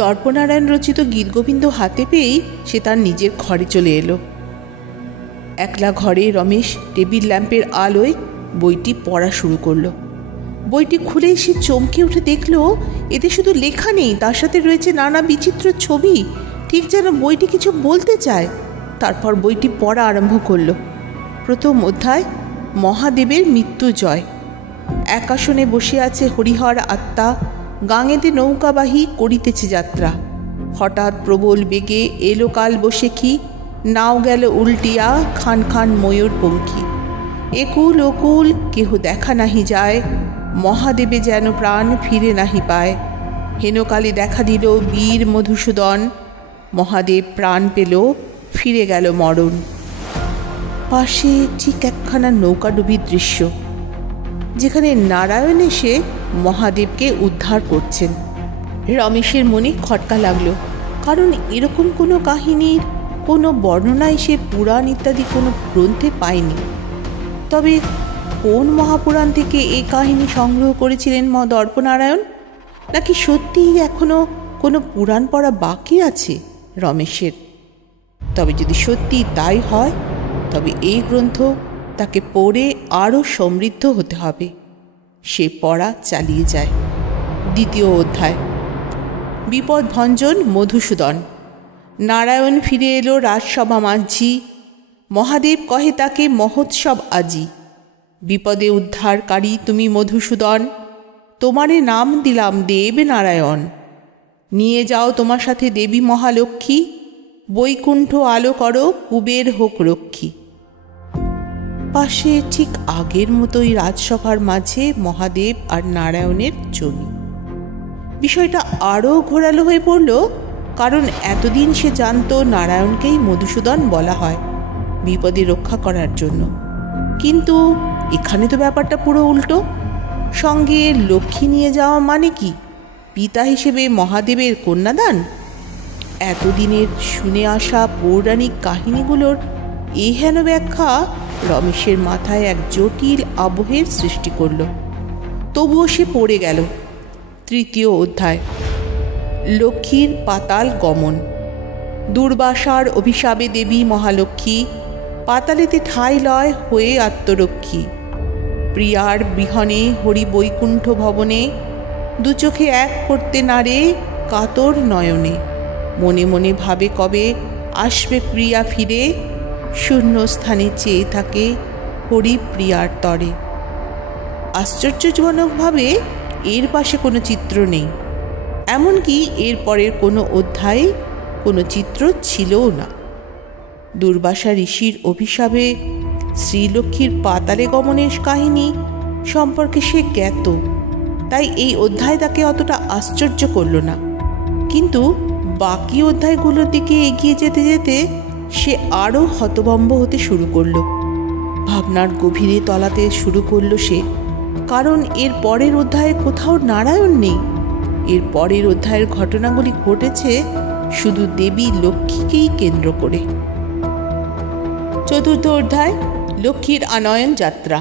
দর্পনারায়ণ রচিত গীতগোবিন্দ হাতে পেয়েই সে তার নিজের ঘরে চলে এলো। একলা ঘরে রমেশ টেবিল ল্যাম্পের আলোয় বইটি পড়া শুরু করলো। বইটি খুলেই সে চমকে উঠে দেখল এতে শুধু লেখা নেই, তার সাথে রয়েছে নানা বিচিত্র ছবি, ঠিক যেন বইটি কিছু বলতে চায়। তারপর বইটি পড়া আরম্ভ করল। প্রথম অধ্যায়, মহাদেবের মৃত্যু জয়। এক আসনে বসে আছে হরিহর আত্মা, গাঙেতে নৌকাবাহী করিতেছে যাত্রা। হঠাৎ প্রবল বেগে এলো কাল বসেখি, নাও গেল উল্টিয়া খান খান ময়ূর পঙ্খী। একুল ওকুল কেহ দেখা নাহি যায়, মহাদেবে যেন প্রাণ ফিরে নাহি পায়। হেনকালে দেখা দিল বীর মধুসূদন, মহাদেব প্রাণ পেল ফিরে গেল মরণ। পাশে ঠিক একখানা নৌকাডুবির দৃশ্য, যেখানে নারায়ণ এসে মহাদেবকে উদ্ধার করছেন। রমেশের মনে খটকা লাগলো, কারণ এরকম কোনো কাহিনীর কোনো বর্ণনায় সে পুরাণ ইত্যাদি কোনো গ্রন্থে পায়নি। তবে কোন মহাপুরাণ থেকে এই কাহিনী সংগ্রহ করেছিলেন দর্পনারায়ণ? নাকি সত্যিই এখনো কোনো পুরাণ পড়া বাকি আছে রমেশের? তবে যদি সত্যি তাই হয়, তবে এই গ্রন্থ তাকে পড়ে আরও সমৃদ্ধ হতে হবে। সে পড়া চালিয়ে যায়। দ্বিতীয় অধ্যায়, বিপদভঞ্জন মধুসূদন। নারায়ণ ফিরে এলো রাজসভা মাঝি, মহাদেব কহে তাকে মহোৎসব আজি। বিপদে উদ্ধারকারী তুমি মধুসূদন, তোমারে নাম দিলাম দেব নারায়ণ। নিয়ে যাও তোমার সাথে দেবী মহালক্ষ্মী, বৈকুণ্ঠ আলো করো কুবের হোক রক্ষী। পাশে ঠিক আগের মতোই রাজসভার মাঝে মহাদেব আর নারায়ণের ছবি। বিষয়টা আরও ঘোরালো হয়ে পড়ল, কারণ এতদিন সে জানত নারায়ণকেই মধুসূদন বলা হয় বিপদে রক্ষা করার জন্য। কিন্তু এখানে তো ব্যাপারটা পুরো উল্টো। সঙ্গে লক্ষ্মী নিয়ে যাওয়া মানে কি? পিতা হিসেবে মহাদেবের কন্যাদান? এতদিনের শুনে আসা পৌরাণিক কাহিনীগুলোর এই হেন ব্যাখ্যা রমেশের মাথায় এক জটিল আবহের সৃষ্টি করল। তবুও সে পড়ে গেল। তৃতীয় অধ্যায়, লক্ষ্মীর পাতাল গমন। দুর্বাসার অভিশাপে দেবী মহালক্ষ্মী পাতালেতে ঠাঁই লয় হয়ে আত্মরক্ষী। প্রিয়ার বিহনে হরি বৈকুণ্ঠ ভবনে, দু চোখে এক করতে নারে কাতর নয়নে। মনে মনে ভাবে কবে আসবে প্রিয়া ফিরে, শূন্য স্থানে চেয়ে থাকে হরি প্রিয়ার তরে। আশ্চর্যজনকভাবে এর পাশে কোনো চিত্র নেই, এমনকি এর পরের কোনো অধ্যায়ে কোনো চিত্র ছিলও না। দুর্বাসা ঋষির অভিশাপে শ্রীলক্ষ্মীর পাতালে গমনের কাহিনী সম্পর্কে সে জ্ঞাত, তাই এই অধ্যায় তাকে অতটা আশ্চর্য করল না। কিন্তু বাকি অধ্যায়গুলোর দিকে এগিয়ে যেতে যেতে সে আরও হতভম্ব হতে শুরু করল। ভাবনার গভীরে তলাতে শুরু করল সে, কারণ এর পরের অধ্যায়ে কোথাও নারায়ণ নেই। এর পরের অধ্যায়ের ঘটনাগুলি ঘটেছে শুধু দেবী লক্ষ্মীকেই কেন্দ্র করে। চতুর্থ অধ্যায়, লক্ষ্মীর আনয়ন যাত্রা।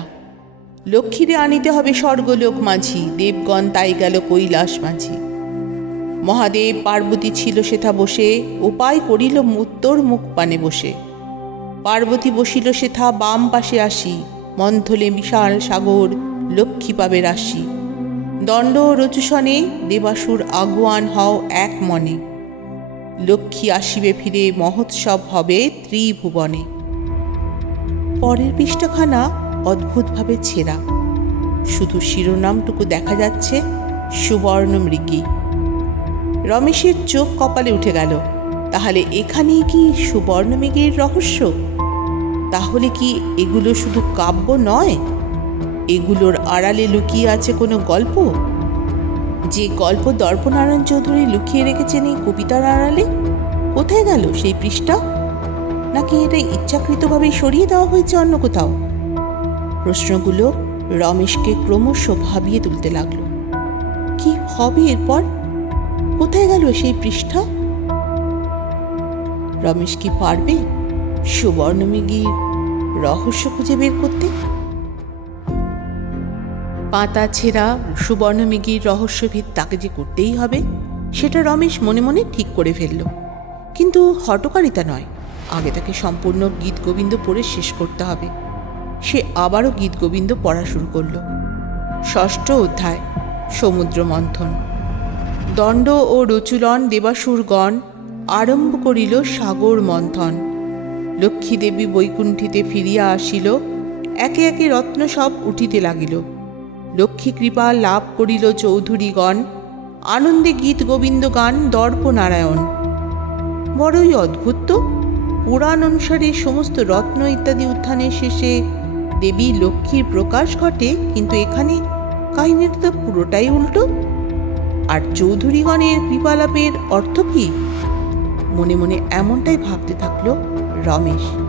লক্ষ্মীরে আনিতে হবে স্বর্গলোক মাঝি, দেবগণ তাই গেল কৈলাস মাঝি। মহাদেব পার্বতী ছিল সেথা বসে, উপায় করিল উত্তর মুখ পানে বসে। পার্বতী বসিল সেথা বাম পাশে আসি, মন্থলে বিশাল সাগর লক্ষ্মী পাবে রাশি। দণ্ড রচুসনে দেবাসুর আগুয়ান হও এক মনে, লক্ষ্মী আসিবে ফিরে মহোৎসব হবে ত্রিভুবনে। পরের পৃষ্ঠাখানা অদ্ভুতভাবে ছেঁড়া, শুধু শিরোনামটুকু দেখা যাচ্ছে সুবর্ণ মৃগী। রমেশের চোখ কপালে উঠে গেল। তাহলে এখানেই কি সুবর্ণ মৃগীর রহস্য? তাহলে কি এগুলো শুধু কাব্য নয়, এগুলোর আড়ালে লুকিয়ে আছে কোনো গল্প? যে গল্প দর্পনারায়ণ চৌধুরী লুকিয়ে রেখেছেন এই কবিতার আড়ালে, কোথায় গেল সেই পৃষ্ঠা? নাকি এটা ইচ্ছাকৃতভাবে সরিয়ে দেওয়া হয়েছে অন্য কোথাও? প্রশ্নগুলো রমেশকে ক্রমশ ভাবিয়ে তুলতে লাগলো। কি হবে এরপর? কোথায় গেল সেই পৃষ্ঠা? রমেশ কি পারবে সুবর্ণমৃগীর রহস্য খুঁজে বের করতে? পাতা ছেঁড়া সুবর্ণমৃগীর রহস্যভেদ তাকে যে করতেই হবে, সেটা রমেশ মনে মনে ঠিক করে ফেলল। কিন্তু হঠকারিতা নয়, আগে তাকে সম্পূর্ণ গীত গোবিন্দ পড়ে শেষ করতে হবে। সে আবারও গীত গোবিন্দ পড়া শুরু করল। 6ষ্ঠ অধ্যায়, সমুদ্র মন্থন। দণ্ড ও রচুলন দেবাসুরগণ আরম্ভ করিল সাগর মন্থন। লক্ষ্মী দেবী বৈকুণ্ঠিতে ফিরিয়া আসিল, একে একে রত্ন সব উঠিতে লাগিল। লক্ষ্মী কৃপা লাভ করিল চৌধুরীগণ, আনন্দে গীত গোবিন্দ গান দর্প নারায়ণ। বড়ই অদ্ভুত তো, পুরাণ অনুসারে সমস্ত রত্ন ইত্যাদি উত্থানের শেষে দেবী লক্ষ্মীর প্রকাশ ঘটে, কিন্তু এখানে কাহিনীটা তো পুরোটাই উল্টো। আর চৌধুরীগণের কৃপালাভের অর্থ কি? মনে মনে এমনটাই ভাবতে থাকলো রমেশ।